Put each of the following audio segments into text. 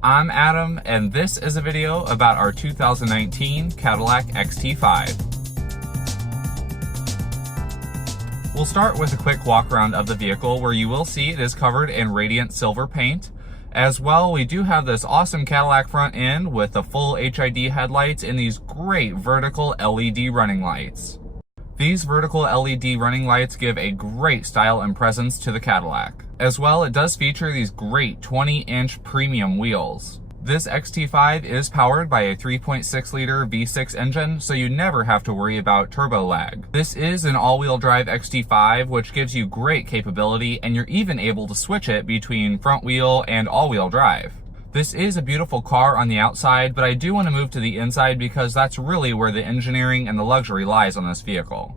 I'm Adam, and this is a video about our 2019 Cadillac XT5. We'll start with a quick walk around of the vehicle where you will see it is covered in radiant silver paint. As well, we do have this awesome Cadillac front end with the full HID headlights and these great vertical LED running lights. These vertical LED running lights give a great style and presence to the Cadillac. As well, it does feature these great 20-inch premium wheels. This XT5 is powered by a 3.6-liter V6 engine, so you never have to worry about turbo lag. This is an all-wheel drive XT5, which gives you great capability, and you're even able to switch it between front wheel and all-wheel drive. This is a beautiful car on the outside, but I do want to move to the inside because that's really where the engineering and the luxury lies on this vehicle.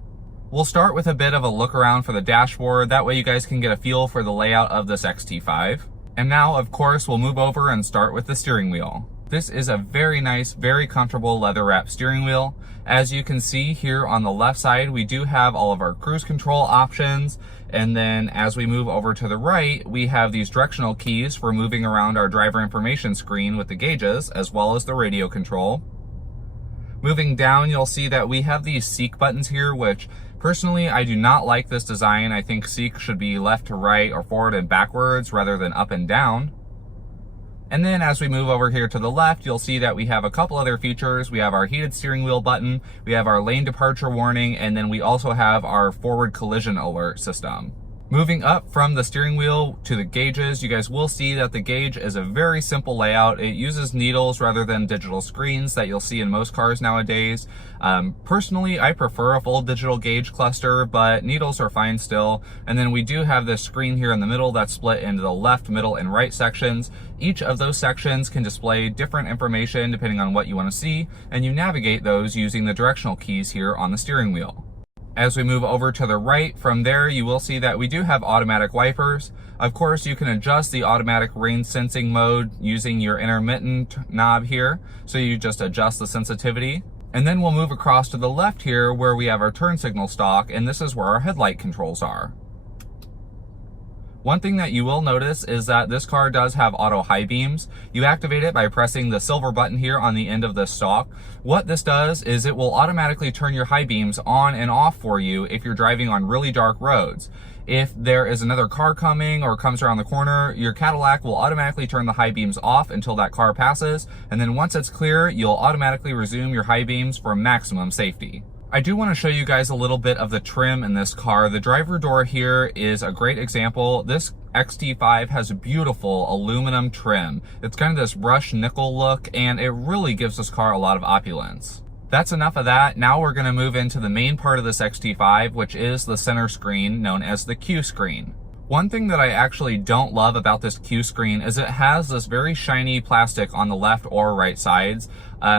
We'll start with a bit of a look around for the dashboard, that way you guys can get a feel for the layout of this XT5. And now, of course, we'll move over and start with the steering wheel. This is a very nice, very comfortable leather-wrapped steering wheel. As you can see here on the left side, we do have all of our cruise control options. And then as we move over to the right, we have these directional keys for moving around our driver information screen with the gauges, as well as the radio control. Moving down, you'll see that we have these seek buttons here, which personally, I do not like this design. I think seek should be left to right or forward and backwards rather than up and down. And then as we move over here to the left, you'll see that we have a couple other features. We have our heated steering wheel button, we have our lane departure warning, and then we also have our forward collision alert system. Moving up from the steering wheel to the gauges, you guys will see that the gauge is a very simple layout. It uses needles rather than digital screens that you'll see in most cars nowadays. Personally, I prefer a full digital gauge cluster, but needles are fine still. And then we do have this screen here in the middle that's split into the left, middle, and right sections. Each of those sections can display different information depending on what you want to see, and you navigate those using the directional keys here on the steering wheel. As we move over to the right, from there you will see that we do have automatic wipers. Of course, you can adjust the automatic rain sensing mode using your intermittent knob here. So you just adjust the sensitivity. And then we'll move across to the left here where we have our turn signal stalk, and this is where our headlight controls are. One thing that you will notice is that this car does have auto high beams. You activate it by pressing the silver button here on the end of the stalk. What this does is it will automatically turn your high beams on and off for you if you're driving on really dark roads. If there is another car coming or comes around the corner, your Cadillac will automatically turn the high beams off until that car passes, and then once it's clear, you'll automatically resume your high beams for maximum safety. I do want to show you guys a little bit of the trim in this car. The driver door here is a great example. This XT5 has a beautiful aluminum trim. It's kind of this brushed nickel look, and it really gives this car a lot of opulence. That's enough of that. Now we're going to move into the main part of this XT5, which is the center screen known as the Q screen. One thing that I actually don't love about this Q screen is it has this very shiny plastic on the left or right sides.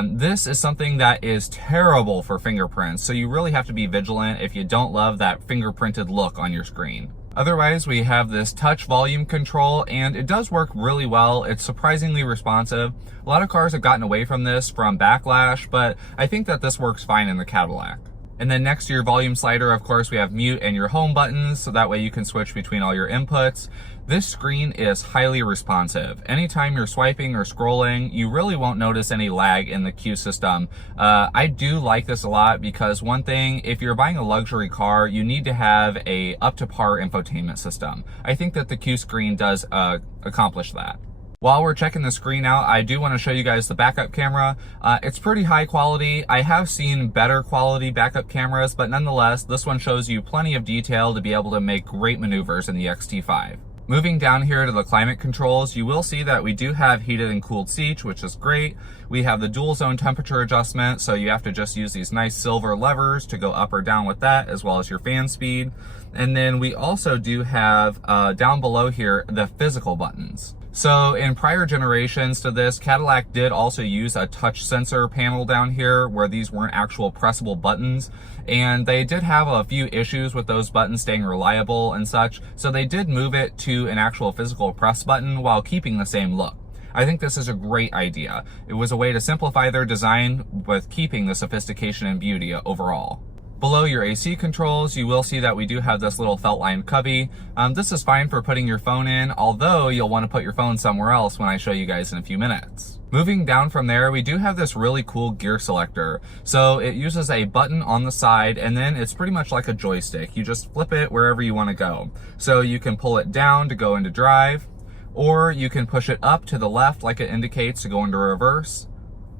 This is something that is terrible for fingerprints, so you really have to be vigilant if you don't love that fingerprinted look on your screen. Otherwise, we have this touch volume control, and it does work really well. It's surprisingly responsive. A lot of cars have gotten away from this from backlash, but I think that this works fine in the Cadillac. And then next to your volume slider, of course, we have mute and your home buttons, so that way you can switch between all your inputs. This screen is highly responsive. Anytime you're swiping or scrolling, you really won't notice any lag in the Q system. I do like this a lot because one thing, if you're buying a luxury car, you need to have a up-to-par infotainment system. I think that the Q screen does accomplish that. While we're checking the screen out, I do want to show you guys the backup camera. It's pretty high quality. I have seen better quality backup cameras, but nonetheless, this one shows you plenty of detail to be able to make great maneuvers in the XT5. Moving down here to the climate controls, you will see that we do have heated and cooled seats, which is great. We have the dual zone temperature adjustment, so you have to just use these nice silver levers to go up or down with that, as well as your fan speed. And then we also do have down below here the physical buttons. So in prior generations to this, Cadillac did also use a touch sensor panel down here where these weren't actual pressable buttons. And they did have a few issues with those buttons staying reliable and such. So they did move it to an actual physical press button while keeping the same look. I think this is a great idea. It was a way to simplify their design with keeping the sophistication and beauty overall. Below your AC controls, you will see that we do have this little felt-lined cubby. This is fine for putting your phone in, although you'll want to put your phone somewhere else when I show you guys in a few minutes. Moving down from there, we do have this really cool gear selector. So it uses a button on the side, and then it's pretty much like a joystick. You just flip it wherever you want to go. So you can pull it down to go into drive, or you can push it up to the left like it indicates to go into reverse.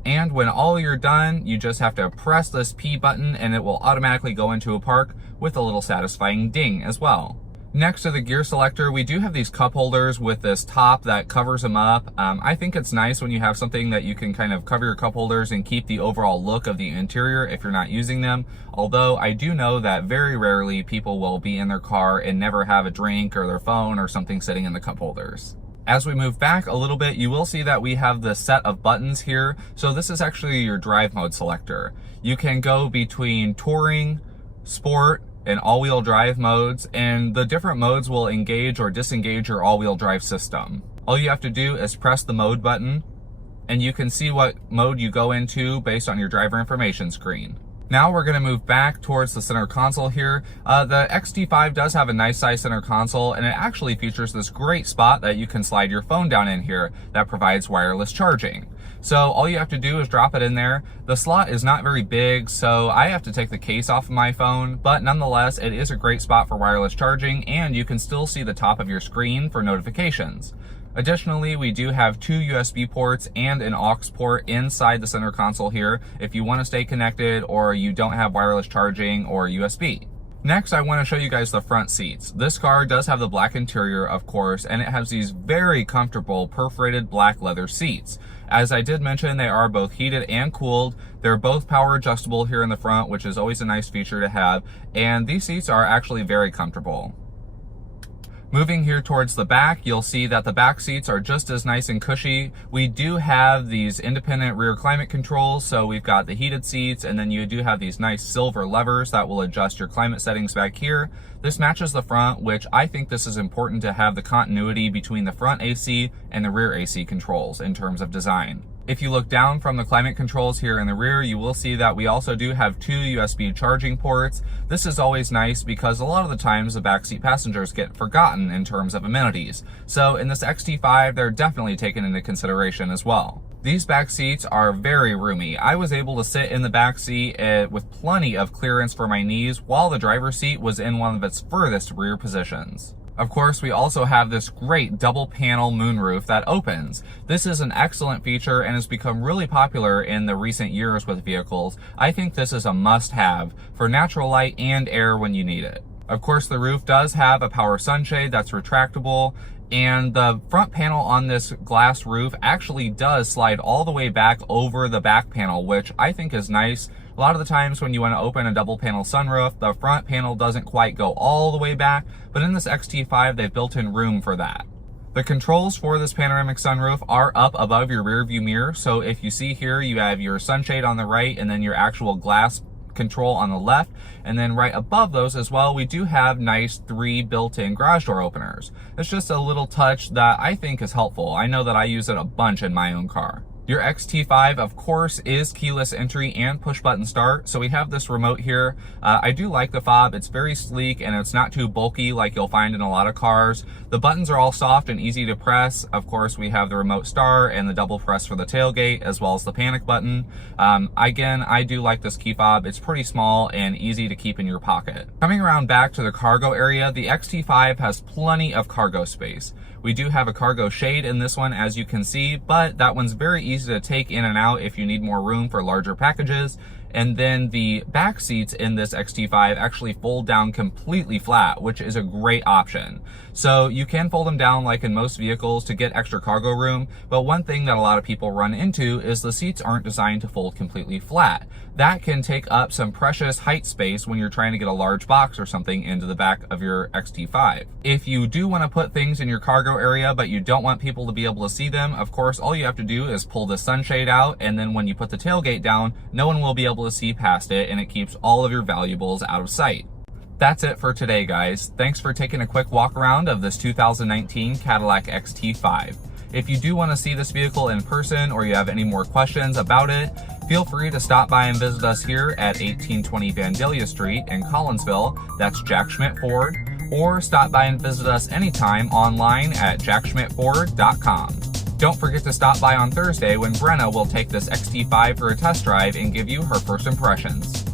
And when all you're done, you just have to press this P button and it will automatically go into a park with a little satisfying ding as well. Next to the gear selector, we do have these cup holders with this top that covers them up. I think it's nice when you have something that you can kind of cover your cup holders and keep the overall look of the interior if you're not using them. Although I do know that very rarely people will be in their car and never have a drink or their phone or something sitting in the cup holders. As we move back a little bit, you will see that we have the set of buttons here. So this is actually your drive mode selector. You can go between touring, sport, and all-wheel drive modes, and the different modes will engage or disengage your all-wheel drive system. All you have to do is press the mode button, and you can see what mode you go into based on your driver information screen. Now we're going to move back towards the center console here. The XT5 does have a nice size center console, and it actually features this great spot that you can slide your phone down in here that provides wireless charging. So all you have to do is drop it in there. The slot is not very big, so I have to take the case off of my phone, but nonetheless, it is a great spot for wireless charging, and you can still see the top of your screen for notifications. Additionally, we do have 2 USB ports and an aux port inside the center console here if you want to stay connected or you don't have wireless charging or USB. Next, I want to show you guys the front seats. This car does have the black interior, of course, and it has these very comfortable perforated black leather seats. As I did mention, they are both heated and cooled. They're both power adjustable here in the front, which is always a nice feature to have, and these seats are actually very comfortable. Moving here towards the back, you'll see that the back seats are just as nice and cushy. We do have these independent rear climate controls, so we've got the heated seats, and then you do have these nice silver levers that will adjust your climate settings back here. This matches the front, which I think this is important to have the continuity between the front AC and the rear AC controls in terms of design. If you look down from the climate controls here in the rear, you will see that we also do have 2 USB charging ports. This is always nice because a lot of the times the backseat passengers get forgotten in terms of amenities. So in this XT5, they're definitely taken into consideration as well. These back seats are very roomy. I was able to sit in the back seat with plenty of clearance for my knees, while the driver's seat was in one of its furthest rear positions. Of course, we also have this great double panel moonroof that opens. This is an excellent feature and has become really popular in the recent years with vehicles. I think this is a must-have for natural light and air when you need it. Of course, the roof does have a power sunshade that's retractable, and the front panel on this glass roof actually does slide all the way back over the back panel, which I think is nice. A lot of the times when you want to open a double panel sunroof, the front panel doesn't quite go all the way back, but in this XT5, they've built in room for that. The controls for this panoramic sunroof are up above your rear view mirror, so if you see here, you have your sunshade on the right and then your actual glass control on the left, and then right above those as well, we do have nice 3 built-in garage door openers. It's just a little touch that I think is helpful. I know that I use it a bunch in my own car. Your XT5, of course, is keyless entry and push-button start, so we have this remote here. I do like the fob. It's very sleek and it's not too bulky like you'll find in a lot of cars. The buttons are all soft and easy to press. Of course, we have the remote start and the double press for the tailgate, as well as the panic button. Again, I do like this key fob. It's pretty small and easy to keep in your pocket. Coming around back to the cargo area, the XT5 has plenty of cargo space. We do have a cargo shade in this one, as you can see, but that one's very easy to take in and out if you need more room for larger packages. And then the back seats in this XT5 actually fold down completely flat, which is a great option. So you can fold them down like in most vehicles to get extra cargo room, but one thing that a lot of people run into is the seats aren't designed to fold completely flat. That can take up some precious height space when you're trying to get a large box or something into the back of your XT5. If you do want to put things in your cargo area, but you don't want people to be able to see them, of course, all you have to do is pull the sunshade out, and then when you put the tailgate down, no one will be able to see past it, and it keeps all of your valuables out of sight. That's it for today, guys. Thanks for taking a quick walk around of this 2019 Cadillac XT5. If you do want to see this vehicle in person or you have any more questions about it, Feel free to stop by and visit us here at 1820 Vandalia Street in Collinsville, that's Jack Schmitt Ford, or stop by and visit us anytime online at jackschmittford.com. Don't forget to stop by on Thursday when Brenna will take this XT5 for a test drive and give you her first impressions.